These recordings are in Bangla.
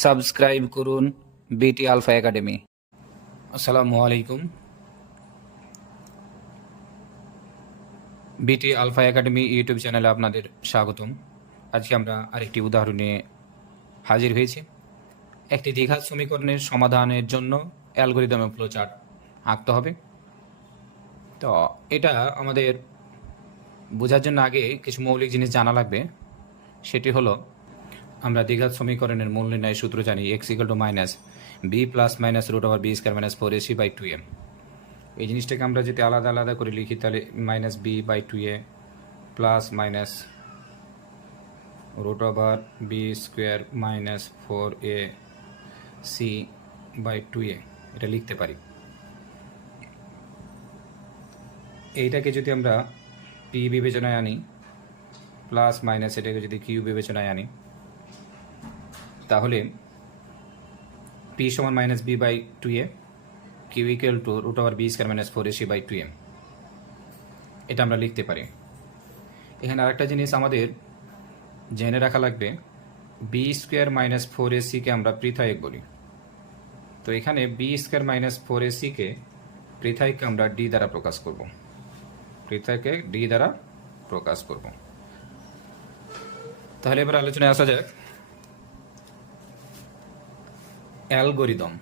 সাবস্ক্রাইব করুন বিটি আলফা একাডেমি। আসসালামু আলাইকুম। বিটি আলফা একাডেমি ইউটিউব চ্যানেলে আপনাদের স্বাগতম। আজকে আমরা আরেকটি উদাহরণ নিয়ে হাজির হয়েছি। একটি দ্বিঘাত সমীকরণের সমাধানের জন্য অ্যালগরিদম ফ্লোচার্ট আঁকতে হবে। তো এটা আমাদের বোঝার জন্য আগে কিছু মৌলিক জিনিস জানা লাগবে। সেটি হলো, আমরা দ্বিঘাত সমীকরণের মূল নির্ণয় সূত্র জানি x = minus b plus minus root over B square minus 4ac/2a। এই জিনিসটাকে আমরা যদি আলাদা আলাদা করে লিখি তাহলে minus B by 2a plus minus root over b square minus 4ac/2a এটা লিখতে পারি। এইটাকে যদি আমরা পি বিবেচনায় আনি প্লাস মাইনাস এটাকে যদি কিউ বিবেচনায় আনি তাহলে পি সমান minus B by 2a, q equal to root over B square minus 4ac/2a এটা আমরা লিখতে পারি। এখানে আরেকটা জিনিস আমাদের জেনে রাখা লাগবে, বি স্কোয়ার মাইনাস 4ac-কে আমরা পৃথায়ক বলি। তো এখানে বি স্কোয়ার মাইনাস 4ac-কে পৃথায়ককে আমরা ডি দ্বারা প্রকাশ করব, পৃথায়কে ডি দ্বারা প্রকাশ করব। তাহলে এবার আলোচনায় আসা যাক। অ্যালগরিদম।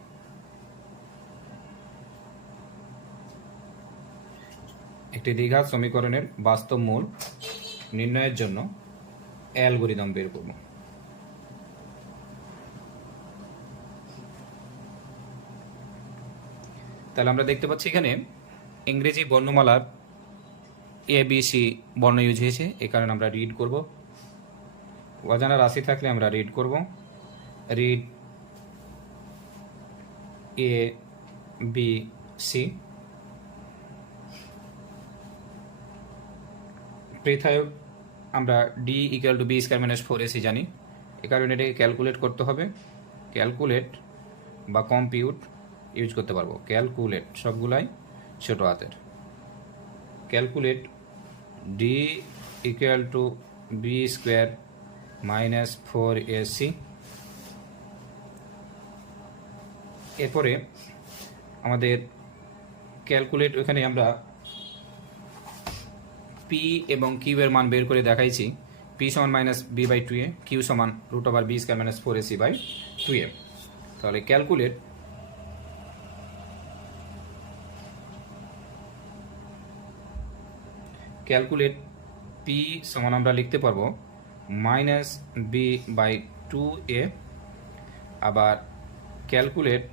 একটি দ্বিঘাত সমীকরণের বাস্তব মূল নির্ণয়ের জন্য অ্যালগরিদম বের করব। তাহলে আমরা দেখতে পাচ্ছি এখানে ইংরেজি বর্ণমালার ABC বর্ণ ইউজ হয়েছে, এই কারণে আমরা রিড করব। অজানা রাশি থাকলে আমরা রিড করব, রিড ABC। পৃথায়ক আমরা d equal to b square minus 4ac জানি, এ কারণে এটাকে ক্যালকুলেট করতে হবে। ক্যালকুলেট বা কম্পিউট ইউজ করতে পারবো। ক্যালকুলেট সবগুলাই ছোট হাতের। Calculate d equal to b square minus 4ac। এরপরে আমাদের ক্যালকুলেট, ওখানে আমরা পি এবং কিউ এর মান বের করে দেখাইছি। পি সমান minus B by 2a, Q সমান root over B square minus 4ac/2a। তাহলে ক্যালকুলেট পি সমান আমরা লিখতে পারবো মাইনাস বি বাই 2a। আবার ক্যালকুলেট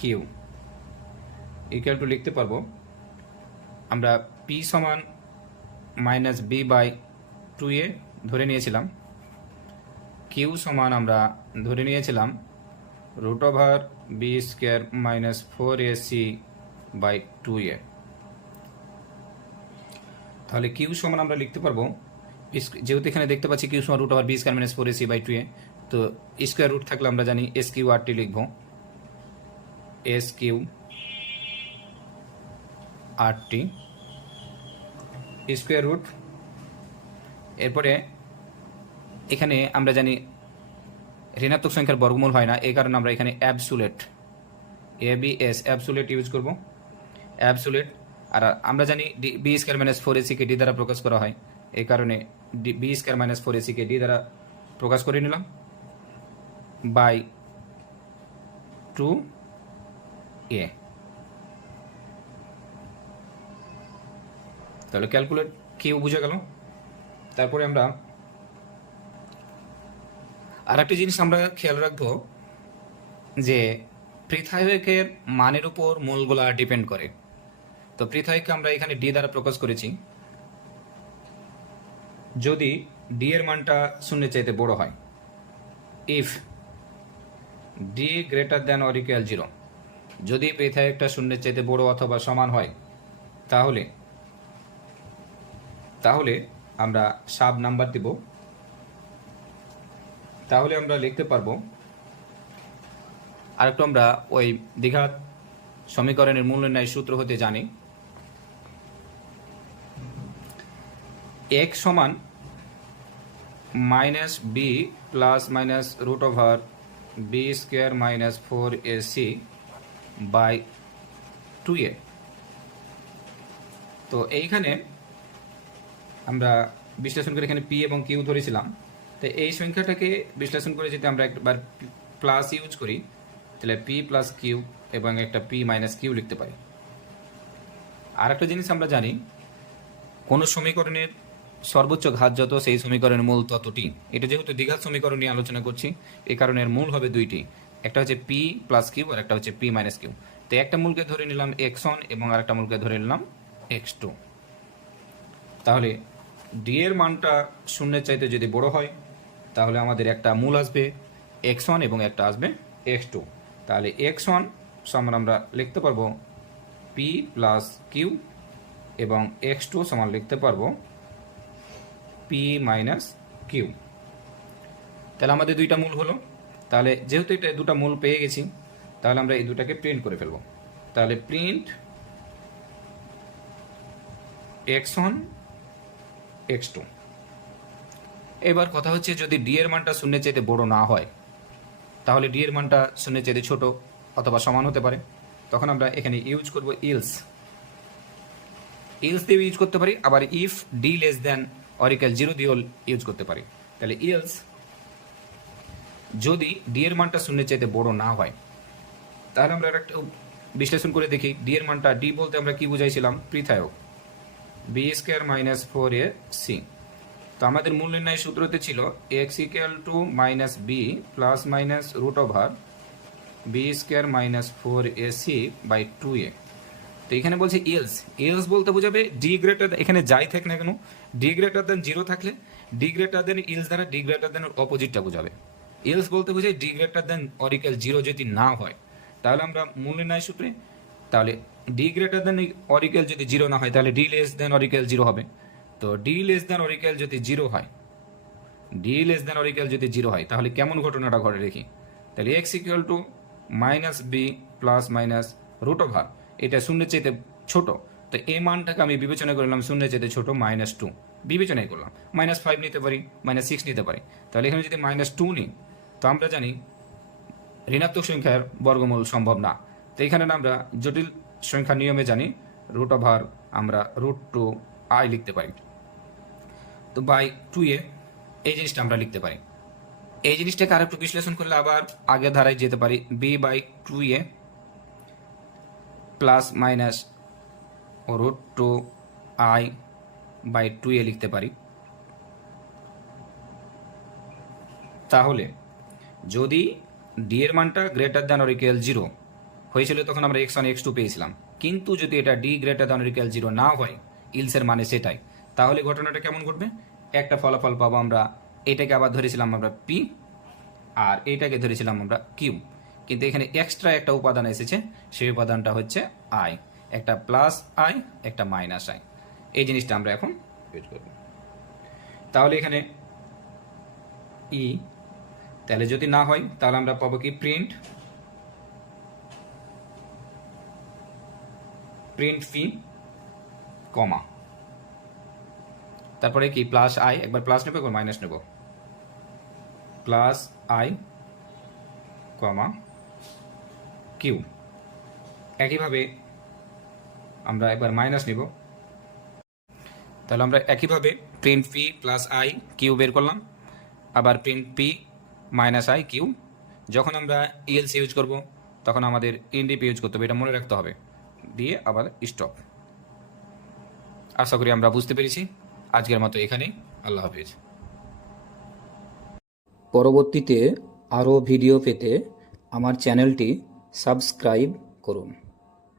কিউ ইকুয়াল টু লিখতে পারবো আমরা পি সমান মাইনাস বি বাই 2a ধরে নিয়েছিলাম, কিউ সমান আমরা ধরে নিয়েছিলাম root over b square minus 4ac/2a। তাহলে কিউ সমান আমরা লিখতে পারবো, যেহেতু এখানে দেখতে পাচ্ছি কিউ সমান root over b square minus 4ac/2a, তো স্কোয়ার রুট থাকলে আমরা জানি SQRT লিখবো, SQRT স্কোয়ার রুট। এরপরে এখানে আমরা জানি ঋণাত্মক সংখ্যার বর্গমূল হয় না, এই কারণে আমরা এখানে অ্যাবসুলেট ABS অ্যাবসুলেট ইউজ করব। অ্যাবসুলেট। আর আমরা জানি বি স্কয়ার মাইনাস 4ac-কে ডি দ্বারা প্রকাশ করা হয়, এই কারণে বি স্কয়ার মাইনাস 4ac-কে ডি দ্বারা প্রকাশ করে নিলাম বাই 2a। তাহলে ক্যালকুলেট কিউ বুঝে গেল। তারপরে আমরা আর একটা জিনিস আমরা খেয়াল রাখবো যে পৃথায়কের মানের উপর মূলগুলা ডিপেন্ড করে। তো পৃথায়ককে আমরা এখানে ডি দ্বারা প্রকাশ করেছি। যদি ডি এর মানটা শূন্যের চাইতে বড় হয়, if D greater than or equal 0, যদি পৃথায়কটা শূন্যের চাইতে বড় অথবা সমান হয় তাহলে আমরা সাব নাম্বার দিব। তাহলে আমরা লিখতে পারবো, আরেকটু আমরা ওই দ্বিঘাত সমীকরণের মূল নির্ণয় সূত্র হতে জানি, x সমান minus b plus minus root over b square minus 4ac by 2a। তো এইখানে আমরা বিশ্লেষণ করে এখানে পি এবং কিউ ধরেছিলাম, তো এই সংখ্যাটাকে বিশ্লেষণ করে যদি আমরা একবার প্লাস ইউজ করি তাহলে পি প্লাস কিউ এবং একটা পি মাইনাস কিউ লিখতে পারি। আর একটা জিনিস আমরা জানি, কোনো সমীকরণের সর্বোচ্চ ঘাত যত সেই সমীকরণের মূল ততটি। এটা যেহেতু দ্বিঘাত সমীকরণ নিয়ে আলোচনা করছি, এই কারণে এর মূল হবে দুইটি, একটা হচ্ছে পি প্লাস কিউ আর একটা হচ্ছে পি মাইনাস কিউ। তো একটা মূলকে ধরে নিলাম x1 এবং আর একটা মূলকে ধরে নিলাম x2। তাহলে ডি এর মানটা শূন্যের চাইতে যদি বড় হয় তাহলে আমাদের একটা মূল আসবে x1 এবং একটা আসবে x2। তাহলে x1 সমান আমরা লিখতে পারবো পি প্লাস কিউ এবং x2 সমান লিখতে পারবো পি মাইনাস কিউ। তাহলে আমাদের দুইটা মূল হলো। তাহলে যেহেতু এটা দুটা মূল পেয়ে গেছি, তাহলে আমরা এই দুটাকে প্রিন্ট করে ফেলবো। তাহলে প্রিন্ট x1 x2। এবার কথা হচ্ছে, যদি ডি এর মানটা শূন্যের চাইতে বড় না হয় তাহলে ডি এর মানটা শূন্যের চাইতে ছোট অথবা সমান হতে পারে। তখন আমরা এখানে ইউজ করব ইলস দিয়ে ইউজ করতে পারি, আবার if D less than or equal 0 দিয়েও ইউজ করতে পারি। তাহলে ইলস যদি ডি এর মানটা শূন্যের চাইতে বড় না হয় তাহলে আমরা একটা বিশ্লেষণ করে দেখি। ডি এর মানটা, ডি বলতে আমরা কি বুঝাইছিলাম, পৃথায়ক বি স্কোয়ার মাইনাস 4ac। তো আমাদের মূল নির্ণয় সূত্রতে ছিল x equal to minus b plus minus root over b square minus 4ac by 2a। তো এখানে বলছে ইলস বলতে বোঝাবে ডি গ্রেটার, এখানে যাই থাক না কেন ডি গ্রেটার দেন 0 থাকলে ডি গ্রেটার দেন ইলস দ্বারা ডি গ্রেটার দেন অপোজিটটা বোঝাবে। ইলস বলতে বোঝায় D greater than or equal 0 যদি না হয় তাহলে আমরা মূল নির্ণয় সূত্রে, তাহলে d greater than or equal যদি 0 না হয় তাহলে d less than or equal 0 হবে। তো d less than or equal যদি 0 হয়, d less than or equal যদি 0 হয় তাহলে কেমন ঘটনাটা ঘটে দেখি। তাহলে x equal to minus b plus minus root over, এটা শূন্যের চাইতে ছোট। তো এই মানটাকে আমি বিবেচনা করলাম শূন্যের চাইতে ছোট, -2 বিবেচনাই করলাম। -5 নিতে পারি, -6 নিতে পারি। তাহলে এখানে যদি -2 নিই তো আমরা জানি ঋণাত্মক সংখ্যার বর্গমূল সম্ভব না। তো এখানে আমরা জটিল সংখ্যা নিয়মে জানি রুট ওভার আমরা √2i লিখতে পারি। তো বাই 2a এই জিনিসটা আমরা লিখতে পারি। এই জিনিসটাকে আরেকটু বিশ্লেষণ করলে আবার আগের ধারায় যেতে পারি, b by 2a plus minus √2i by 2a লিখতে পারি। তাহলে যদি ডি এর মানটা গ্রেটার দ্যান অর ইকুয়াল 0 হয়েছিল তখন আমরা x1 x2 পেয়েছিলাম, কিন্তু যদি এটা D greater than or equal 0 না হয়, ইলসের মানে সেটাই, তাহলে ঘটনাটা কেমন ঘটবে, একটা ফলাফল পাবো আমরা। এটাকে আবার ধরেছিলাম আমরা পি আর এইটাকে ধরেছিলাম আমরা কিউ, কিন্তু এখানে এক্সট্রা একটা উপাদান এসেছে, সেই উপাদানটা হচ্ছে আই, একটা প্লাস আই একটা মাইনাস আই। এই জিনিসটা আমরা এখন ইউজ করব। তাহলে এখানে ই, তাহলে যদি না হয় তাহলে আমরা পাবো কি প্রিন্ট ফি কমা, তারপরে কি প্লাস আই, একবার প্লাস নেব একবার মাইনাস নেব, প্লাস আই কমা কিউ। একইভাবে আমরা একবার মাইনাস নিব, তাহলে আমরা একইভাবে print p plus i q বের করলাম, আবার print p minus i q. যখন আমরা ইএলস ইউজ করব তখন আমাদের ইনডিপি ইউজ করতে হবে, এটা মনে রাখতে হবে, দিয়ে আবার স্টপ। আশা করি আমরা বুঝতে পেরেছি। আজকের মতো এখানেই, আল্লাহ হাফিজ। পরবর্তীতে আরও ভিডিও পেতে আমার চ্যানেলটি সাবস্ক্রাইব করুন।